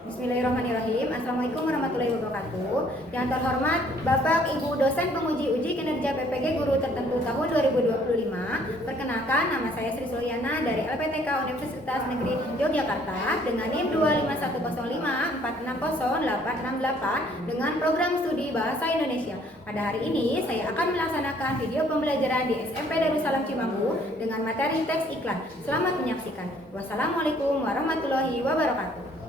Bismillahirrahmanirrahim. Assalamualaikum warahmatullahi wabarakatuh. Yang terhormat Bapak Ibu dosen penguji uji kinerja PPG guru tertentu tahun 2025. Perkenalkan, nama saya Sri Suliana dari LPTK Universitas Negeri Yogyakarta dengan NIM 25105460868 dengan program studi Bahasa Indonesia. Pada hari ini saya akan melaksanakan video pembelajaran di SMP Darussalam Cimanggu dengan materi teks iklan. Selamat menyaksikan. Wassalamualaikum warahmatullahi wabarakatuh.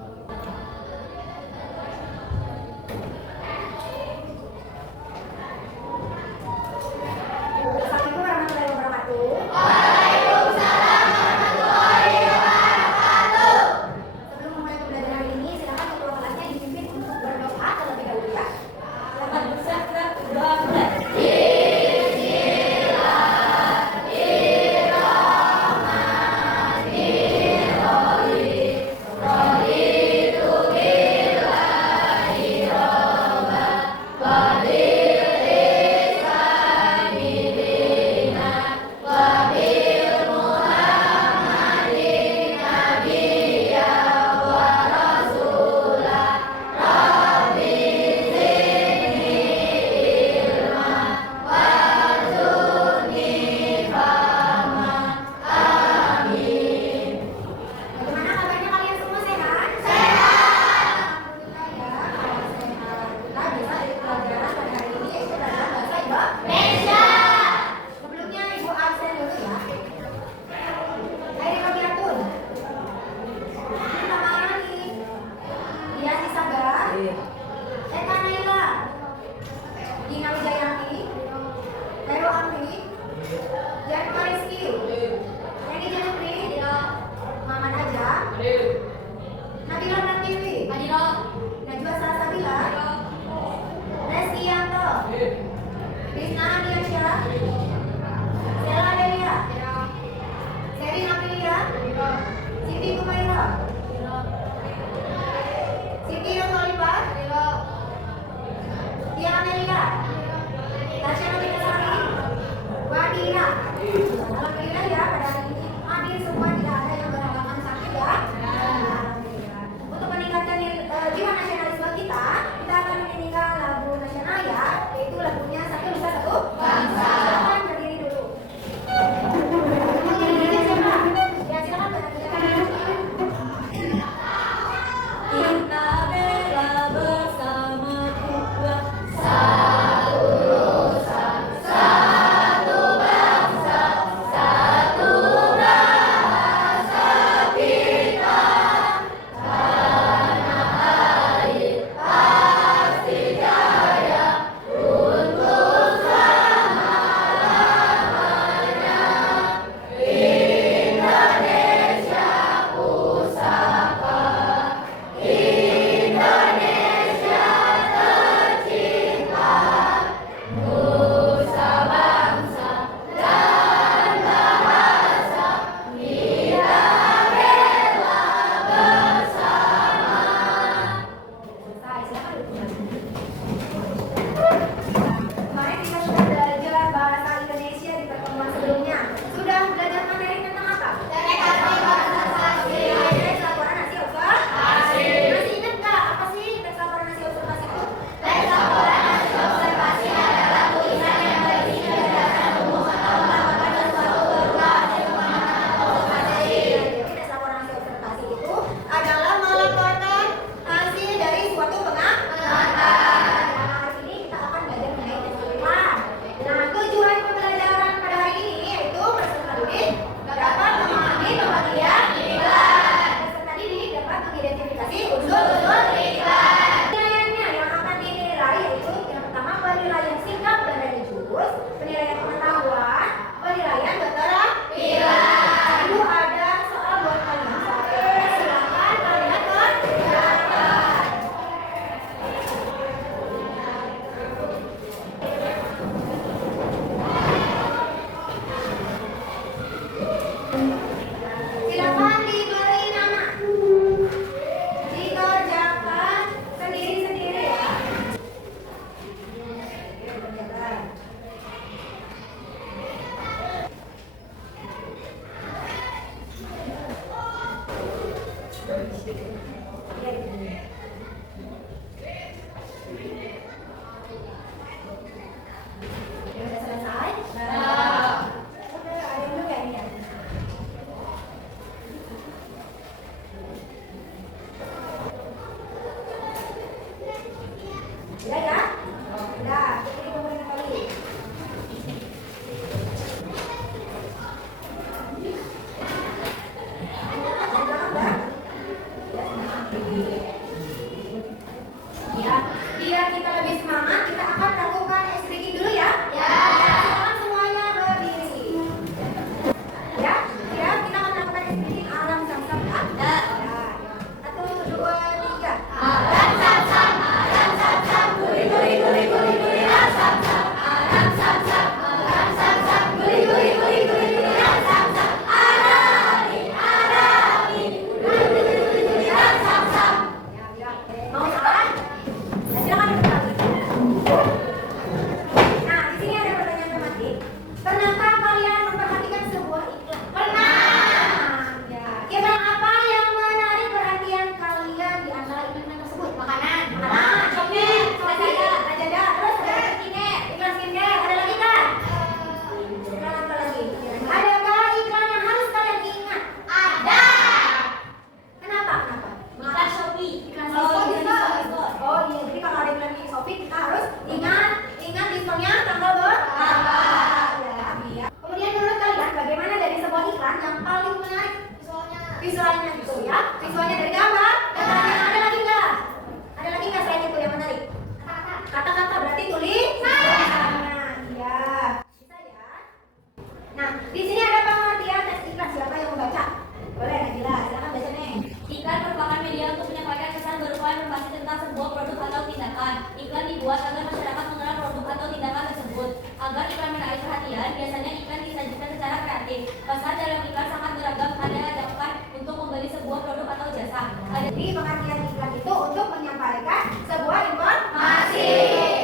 Jadi pengertian iklan itu untuk menyampaikan sebuah informasi,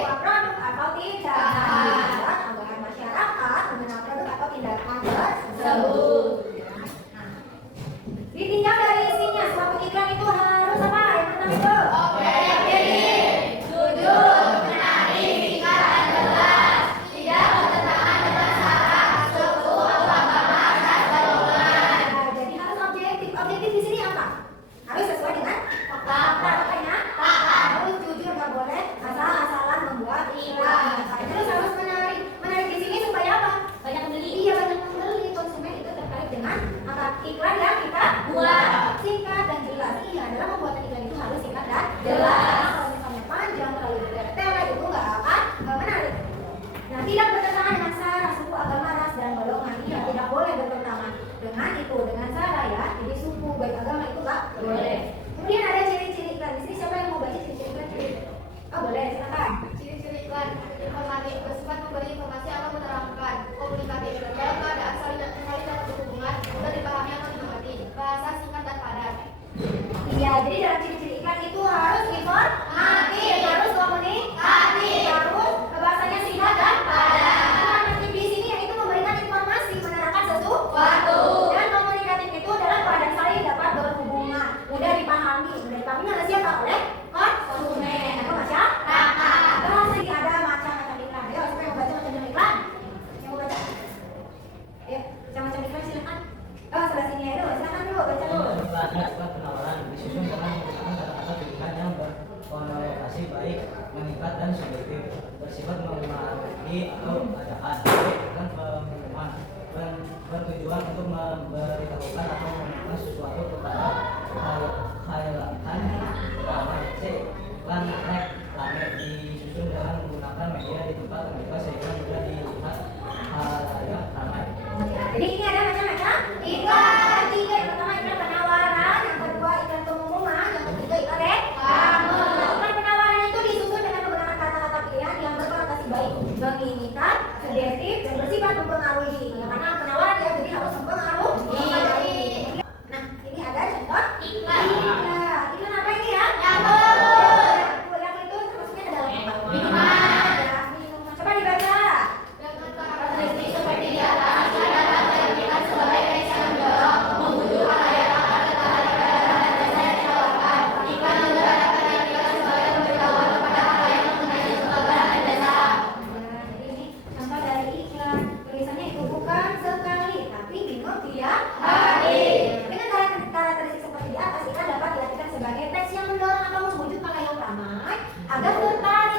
sebuah produk atau tindakan agar masyarakat mengenal produk atau tindakan tersebut. Nah, ditinjau dari isinya, suatu iklan itu harus apa? Yang pertama itu objektif, jujur, menarik, singkat dan jelas, tidak bertentangan dengan syarat, suku atau agama dan golongan. Nah, jadi harus objektif. Objektif di sini apa? Harus sesuai dengan fakta. Makanya harus jujur, nggak boleh asal-asalan membuat iklan. Terus harus menarik. Menarik di sini supaya apa? Banyak pembeli. Iya, banyak pembeli. Konsumen itu tertarik dengan apa iklan yang kita buat. Singkat dan jelas. Iya, dalam pembuatan iklan itu harus singkat dan jelas. Kalau misalnya panjang terlalu bertele itu nggak akan menarik. Nah, tidak bertentangan dengan syarat, suku, agama, ras dan golongan. Iya, tidak boleh bertentangan dengan itu, dengan syarat ya. Jadi suku, baik agama itu nggak boleh. Kemudian ada ciri-ciri iklan. Di sini siapa yang mau baca ciri-ciri iklan? Oh, boleh, silakan. Ciri-ciri iklan: informatif, bersifat memberi informasi atau menerangkan; komunikatif, dalam keadaan saling berhubungan, mudah dipahami atau dimengerti; bahasa singkat dan padat. Iya, jadi dalam ciri-ciri iklan itu harus informatif, harus komunikatif, harus bahasanya singkat dan padat. Informatif di sini yaitu memberikan informasi, menerangkan sesuatu. Dan komunikatif itu dalam keadaan saling dapat berhubungan, mudah dipahami. Mudah dipahami oleh siapa? Oleh konsumen atau masyarakat. Bahasa ini ada macam-macam iklan. Ayo, siapa yang mau baca macam-macam iklan? Yang mau baca? Ayo, macam-macam iklan silakan. Oh, sebelah sini ya, silakan dulu, baca dulu. Sebuah penawaran disusun dengan menggunakan kata-kata pilihan yang berkonotasi baik, mengikat dan subjektif, bersifat mempengaruhi atau keadaan, dan pengumuman, bertujuan untuk memberitahukan atau menunjukkan sesuatu kepada khalayak ramai. Iklan reklame disusun dengan menggunakan media di tempat terbuka sehingga mudah dilihat khalayak ramai. Jadi ini ada macam-macam iklan. Tiga, yang pertama iklan penawaran, yang kedua iklan pengumuman, yang ketiga iklan reklame. Iklan penawaran itu disusun dengan menggunakan kata-kata pilihan yang berkonotasi baik, menginginkan, subjektif, dan bersifat mempengaruhi. Ya, karena penawaran ya, jadi harus mempengaruhi. Nah, ini ada contoh iklan. Iklan apa ini ya? Yang itu termasuknya ke dalam apa? Minuman. Ya, minuman. Coba dibaca. Dengan karakteristik seperti di atas, adalah terlihat sebagai text yang mendorong, membujuk khalayak akan tertarik pada dan saya ditawarkan. Iklan juga dapat diartikan sebagai pemberitahuan kepada khalayak mengenai suatu barang dan jasa. Nah, jadi ini contoh dari iklan. Tulisannya itu bukan sekali, tapi minum tiap hari. Dengan karakteristik seperti di atas, iklan dapat diartikan sebagai teks yang mendorong atau membujuk khalayak ramai agar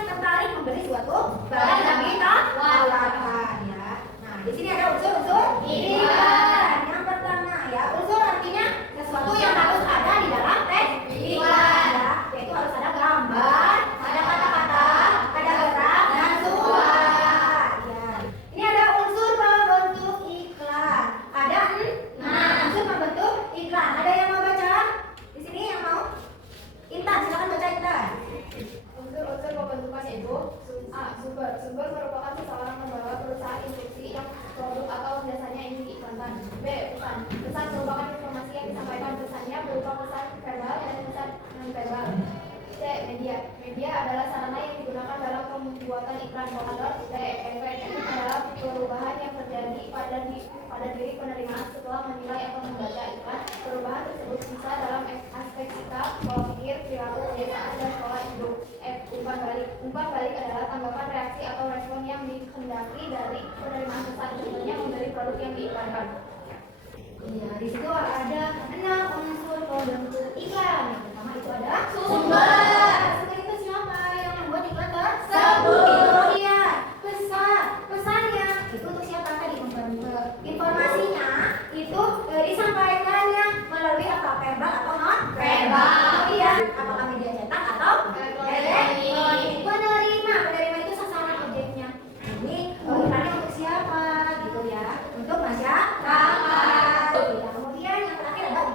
tertarik membeli suatu barang yang kita tawarkan ya. Nah, di sini ada unsur-unsur iklan. Yang pertama ya, unsur artinya sesuatu yang harus ada di dalam teks iklan ya, yaitu harus ada gambar, ada kata-kata, ada gerak dan suara ya. Ini ada unsur pembentuk iklan. Ada unsur pembentuk iklan. Ada yang mau baca? Di sini yang mau? Intan, silakan baca Intan. Unsur-unsur pembentukan itu: A. Sumber merupakan seseorang membawa perusahaan instruksi yang produk atau jasanya ingin diiklankan. B. Pesan merupakan informasi yang disampaikan. Pesannya berupa pesan verbal dan pesan non-verbal. C. Media adalah sarana yang digunakan dalam pembuatan iklan. D. Efek adalah perubahan yang terjadi pada diri penerimaan setelah menilai atau membaca iklan. Perubahan tersebut bisa dalam aspek sikap, pola pikir, perilaku, kebiasaan, dan pola hidup. F. Umpan balik adalah tanggapan, reaksi, atau respon yang dikehendaki dari penerimaan pesan, contohnya membeli produk yang diiklankan. Iya, di situ ada 6 unsur pembentuk iklan. Yang pertama itu ada Sumber. Sumber itu siapa yang membuat iklan tersebut? Kemudian pesannya itu untuk siapa tadi? Informasinya itu disampaikannya melalui apa? Verbal atau non verbal. Kemudian apakah media cetak atau elektronik? Penerima itu sasaran objeknya. Ini iklannya untuk siapa gitu ya? Untuk masyarakat. Ya, kemudian yang terakhir ada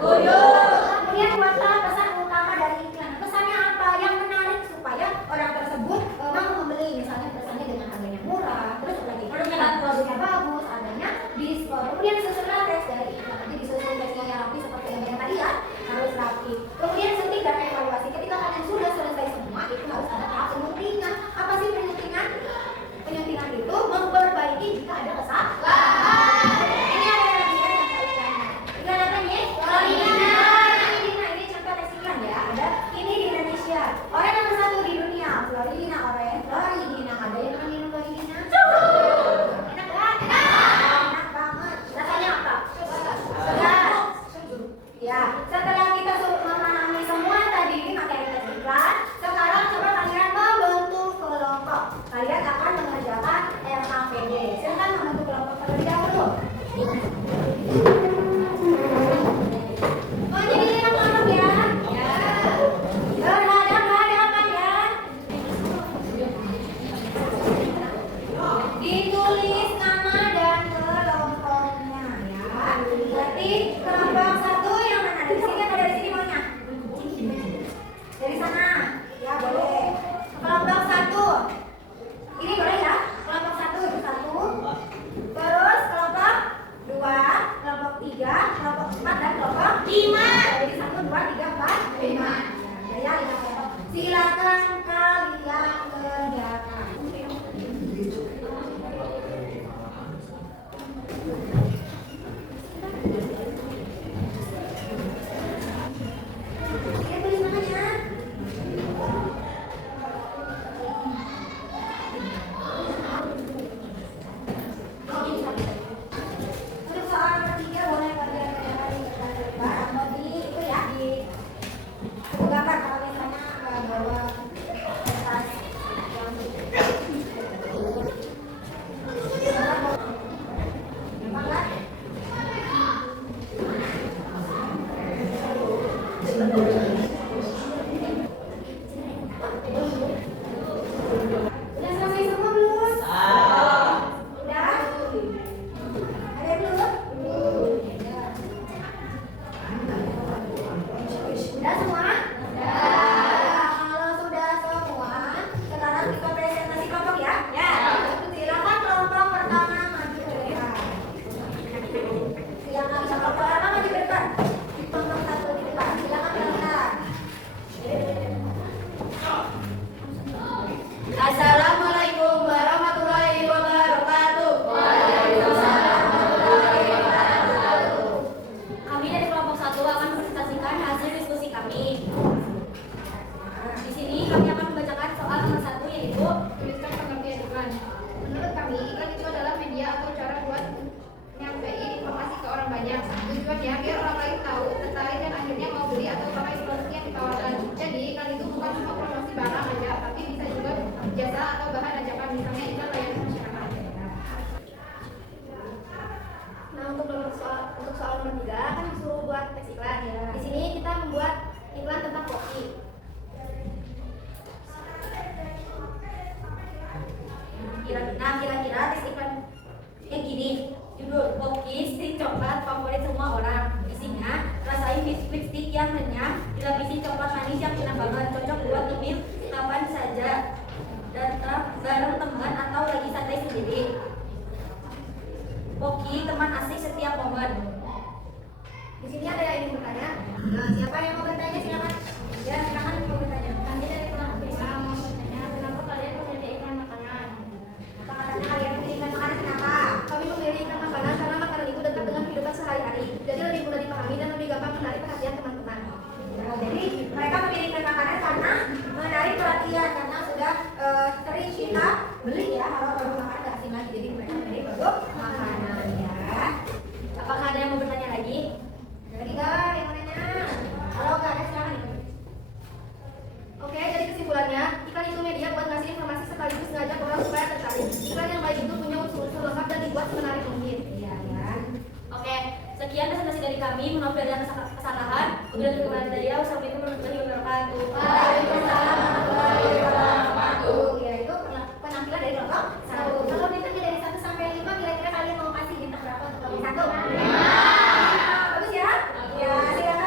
Kemudian buatlah pesan utama dari iklan. Pesannya apa? Yang menarik supaya orang tersebut mau membeli. Misalnya pesannya dengan harganya murah, terus lagi produknya bagus, adanya diskon. Kemudian susunlah teks dari iklan. Nanti disusun teksnya yang rapi seperti yang tadi ya, harus rapi. Kemudian suntik dan evaluasi. Ketika kalian sudah selesai semua, itu harus ada tahap penyuntingan. Apa sih penyuntingan? Penyuntingan itu memperbaiki jika ada kesalahan. Ini ada lagi ya yang kaitannya. Iklan apa nih? Ini contoh teks iklan ya. Ada ini di Indonesia. Orang nomor 1 di dunia, Floridina Orange. Floridina, ada yang pernah minum Floridina? Enak kan? Enak banget. Rasanya apa? Segar. Ya, setelah kita memahami semua tadi materi teks iklan, sekarang coba kalian membentuk kelompok. Kalian akan mengerjakan RAPD. Silakan membentuk kelompok terlebih dahulu. Oh, jadi ini kelompok ya? Ya. Berhadapan ya. Ditulis nama dan kelompoknya ya. Berarti kelompok 1 yang mana? Dari sini atau dari sini maunya? Dari sana. Ya, boleh. Kelompok 1. Ini boleh ya? Kelompok 1 itu 1. Terus kelompok 2, kelompok 3, kelompok 4 dan kelompok 5. Jadi 1, 2, 3, 4, 5. Ya, 5 kelompok. Silakan kalian kerjakan. Oke, tulis namanya. Untuk soal ketiga boleh kalian kerjakan di kertas lebar atau di itu ya di buku gambar kalau misalnya nggak bawa kertas yang gampang kan? Udah selesai semua belum? Udah? Ada yang belum? Udah semua? Kalau sudah semua, sekarang kita presentasi kelompok ya? Ya. Silakan kelompok pertama maju ke depan. Silakan kelompok pertama maju ke depan. Kelompok 1 di depan. Silakan berangkat. Assalamualaikum warahmatullahi wabarakatuh. Kami dari kelompok 1 akan mempresentasikan hasil diskusi kami. Di sini kami akan membacakan soal nomor 1 yaitu Tuliskan pengertian iklan. Menurut kami, iklan itu adalah media atau cara buat nyampein informasi ke orang banyak. Tujuannya biar orang lain tahu, tertarik dan akhirnya mau beli atau pakai produk yang ditawarkan. Jadi iklan itu bukan cuma promosi barang aja, tapi bisa juga jasa atau bahan ajakan, misalnya iklan layanan masyarakat. Nah, untuk soal nomor 3 kan disuruh buat teks iklan ya. Di sini kita membuat iklan tentang kopi. Kira-kira teks iklan kayak gini. Judul Pokis, stick coklat favorit semua orang. Isinya, rasain biskuit stick yang renyah, dilapisi coklat manis yang enak banget, cocok buat ngemil kapan saja. Datang bareng teman atau lagi santai sendiri. Poki, teman asik setiap momen. Di sini ada yang ingin bertanya. Nah, siapa yang mau bertanya silakan. Ya, silakan yang mau bertanya. Kami dari kelompok 5 mau bertanya, kenapa kalian memilih iklan makanan? Apa katanya kalian memilih iklan makanan kenapa? Kami memilih iklan makanan karena makanan itu dekat dengan kehidupan sehari-hari, jadi lebih mudah dipahami dan lebih gampang menarik perhatian teman-teman. Nah, jadi mereka memilih iklan makanan karena menarik perhatian karena sudah sering kita beli ya. Kalau produk makanan nggak asing lagi, jadi mereka memilih produk makanan ya. Apakah ada yang mau bertanya lagi? Ada tiga yang mau nanya. Kalau nggak ada silakan. Oke, jadi kesimpulannya, iklan itu media buat ngasih informasi sekaligus ngajak orang supaya tertarik. Iklan yang baik itu punya unsur-unsur lengkap dan dibuat semenarik mungkin. Iya ya. Oke, sekian presentasi dari kami. Maaf dari kesalahan. Wabillahi taufiq wal hidayah. Wassalamualaikum warahmatullahi wabarakatuh. Waalaikumsalam warahmatullahi wabarakatuh. Ya itu penampilan dari kelompok 1. Kalau bintangnya dari 1 sampai 5, kira-kira kalian mau kasih bintang berapa untuk kelompok 1? Bagus ya? Ya, silakan.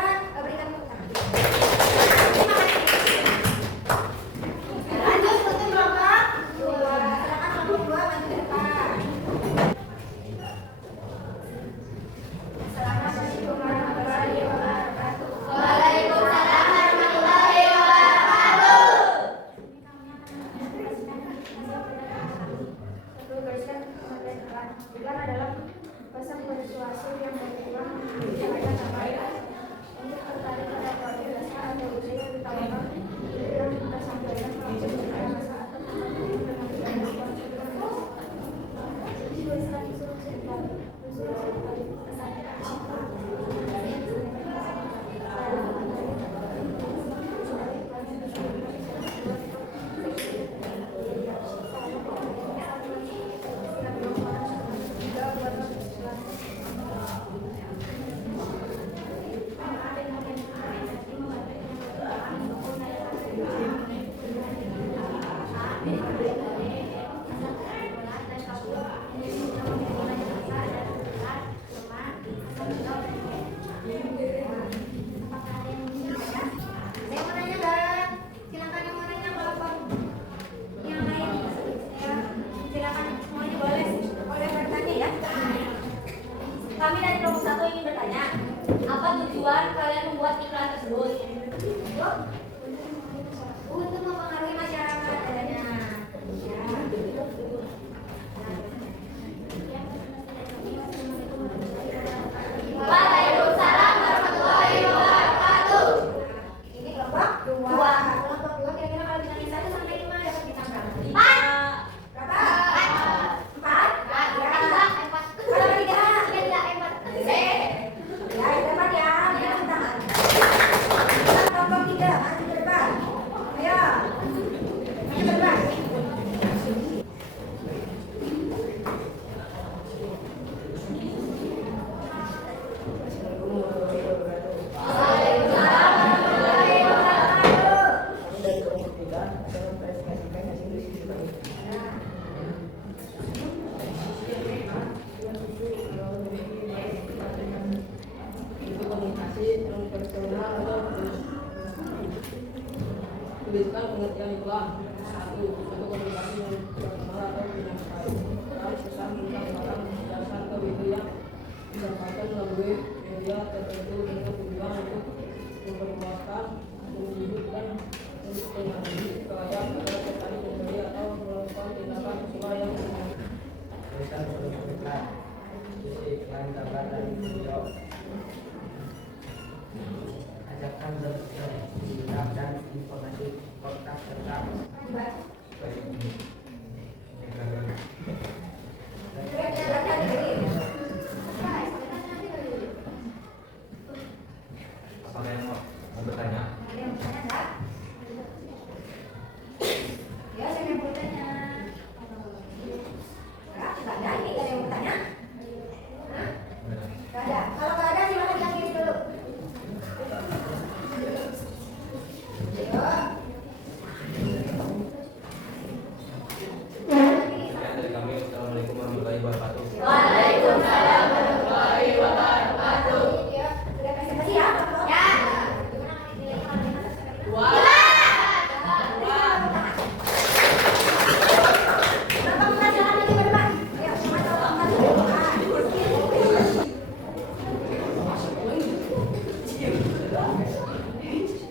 personal atau tuliskan pengertian iklan. 1. Bentuk komunikasi yang personal atau menyampaikan pesan tentang barang berdasarkan ke video yang disampaikan melalui media tertentu dengan tujuan untuk memperluaskan, menunjukkan, untuk mengadili keadaan pada petani pembeli atau melakukan tindakan sesuai yang dimaksud. Tulisan produk iklan, isi iklan gambar dan video, ajakan berita dan informasi podcast tentang Apakah yang mau bertanya? Ada yang bertanya enggak? Ya, saya yang bertanya. Enggak ada, ini ada yang bertanya? Hah? Enggak ada. Kalau enggak ada silakan diakhiri dulu. Ya, dari kami, Assalamualaikum warahmatullahi wabarakatuh. Waalaikumsalam warahmatullahi wabarakatuh. Ya, sudah presentasi ya? Ya.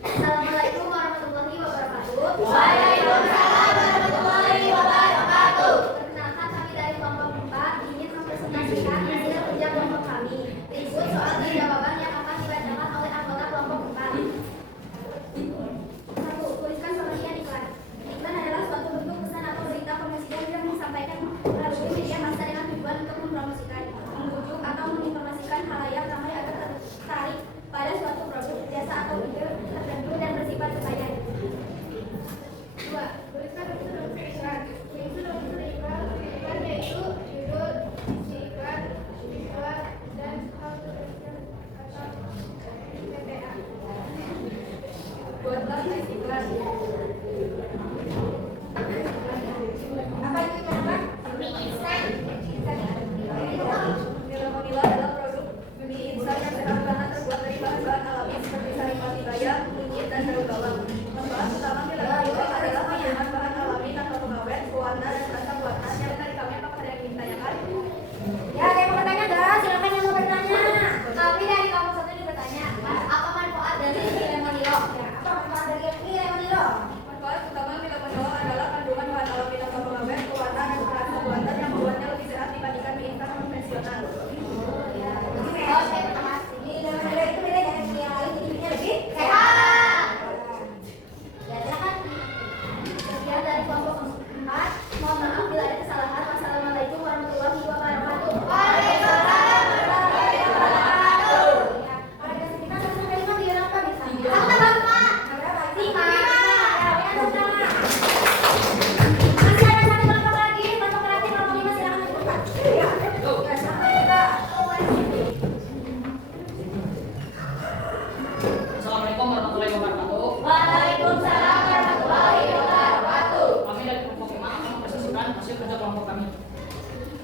Assalamualaikum warahmatullahi wabarakatuh. Waalaikumsalam warahmatullahi wabarakatuh. Perkenalkan, kami dari kelompok 4 ingin mempresentasikan hasil kerja kelompok kami. Berikut soal dan jawaban yang akan dibacakan oleh anggota kelompok 4. 1. Tuliskan pengertian iklan. Iklan adalah suatu bentuk pesan atau berita promosian yang disampaikan melalui media massa dengan tujuan untuk mempromosikan, membujuk atau menginformasikan halayak ramai agar tertarik pada suatu produk, jasa atau ide tertentu dan bersifat berbayar. 2. Tuliskan unsur iklan. Unsur iklan yaitu judul, isi iklan, dan hal tuliskan atau PPA. Buatlah tes iklan. Apa itu iklan apa? Nila adalah produk mie instan yang sederhana terbuat dari bahan-bahan alami seperti sari pati bayam, kunyit, dan daun bawang. Manfaat utama Nila adalah penggunaan bahan alami tanpa pengawet, pewarna, dan rasa buatan. Yang dari kami apakah ada yang ingin ditanyakan? Ya, ada yang mau bertanya enggak? Silakan yang mau bertanya. Kami dari kelompok 1 ini bertanya, apa manfaat dari lemonilo? Ya, apa manfaat dari ini lemonilo? Manfaat utama lemonilo adalah kandungan bahan alami tanpa pengawet, pewarna, dan rasa buatan yang membuatnya lebih sehat dibandingkan mie instan konvensional. Ini lemonilo itu beda dengan yang lain, jadi ini lebih Sehat. Ya, silakan. Sekian dari kelompok 4. Mohon maaf bila ada kesalahan. Wassalamualaikum warahmatullahi wabarakatuh. Waalaikumsalam warahmatullahi wabarakatuh. Ya, pada dasar kita 1 sampai 5 biar apa bisa? Satu, Bapak. Berapa? 5. Ya, sama. Masih ada satu kelompok lagi, kelompok 5 silakan dibuka. Ya, ya, sama kita. Assalamualaikum warahmatullahi wabarakatuh. Waalaikumsalam warahmatullahi wabarakatuh. Kami dari kelompok 5 akan mempresentasikan hasil kerja kelompok kami.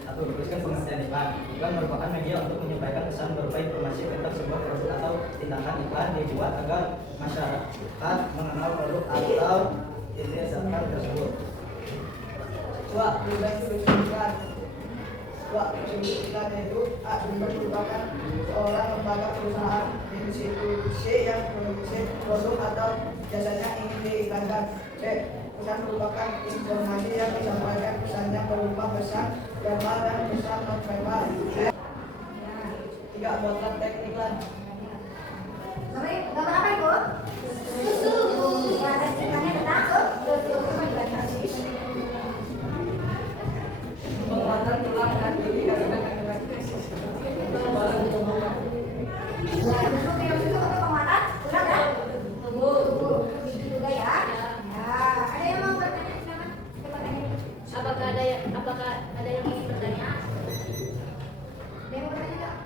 1. Tuliskan pengertian iklan. Iklan merupakan media untuk menyampaikan pesan berupa informasi tentang sebuah produk atau tindakan. Iklan dibuat agar masyarakat mengenal produk atau ide zakat tersebut. 2. Tuliskan tulisan iklan. 2. Tulisan iklan yaitu A. Merupakan seorang lembaga perusahaan institusi yang memproduksi produk atau jasanya ingin diiklankan. C. Pesan merupakan informasi yang disampaikan, pesannya berupa pesan verbal dan pesan non verbal. 3. Buatlah teks iklan. Gambar apa itu? Susu. Ya, dan iklannya tentang susu. Penguatan tulang dan gigi dan Susu untuk penguatan tulang dan tubuh. Gigi juga ya. Ya, ada yang mau bertanya? Silakan. Coba tanya. Apakah ada yang ingin bertanya? Ada yang mau bertanya enggak?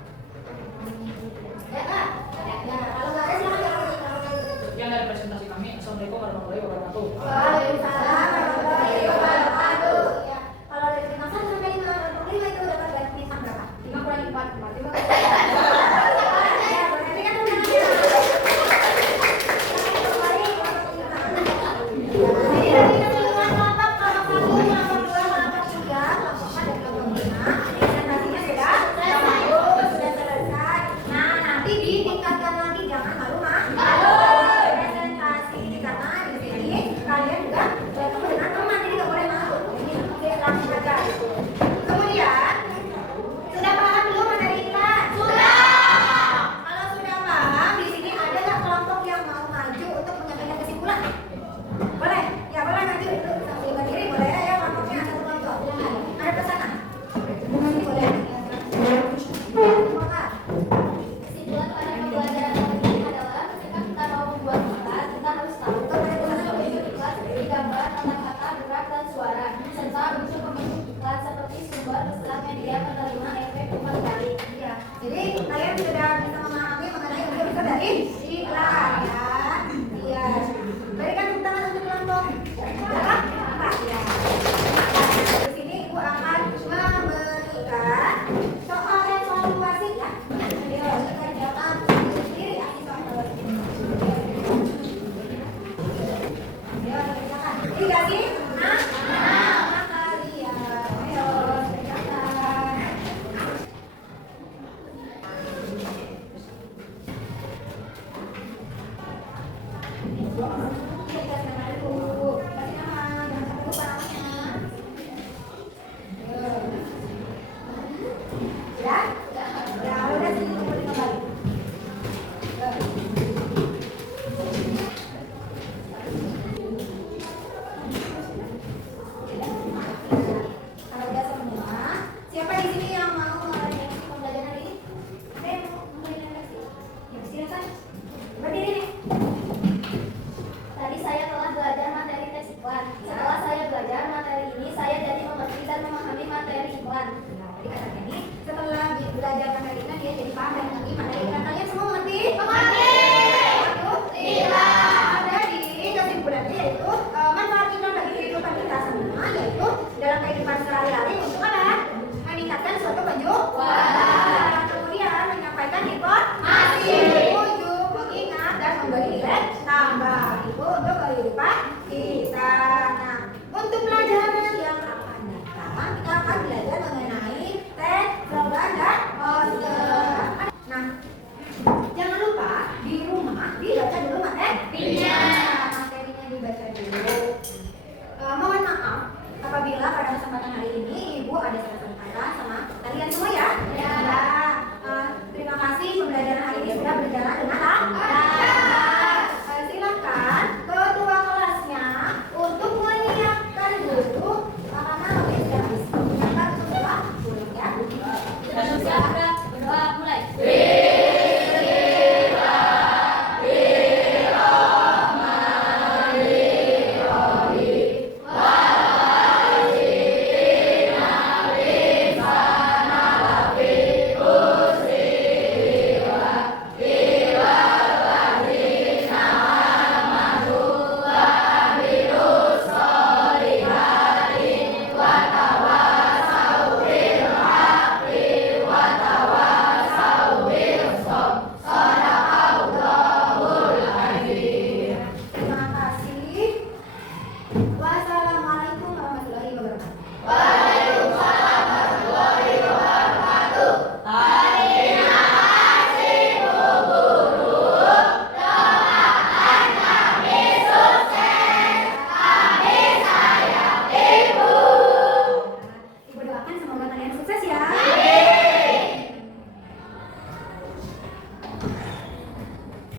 Ya, Kak. Ya, kalau enggak ada silakan. Sekian dari presentasi kami. Assalamualaikum warahmatullahi wabarakatuh. Waalaikumsalam warahmatullahi wabarakatuh. Ya, kalau dari 5 sampai 5 itu dapat bintang berapa? 5 kurang 4, 5 kurang 4. Ya, berarti kan undangannya. Pak.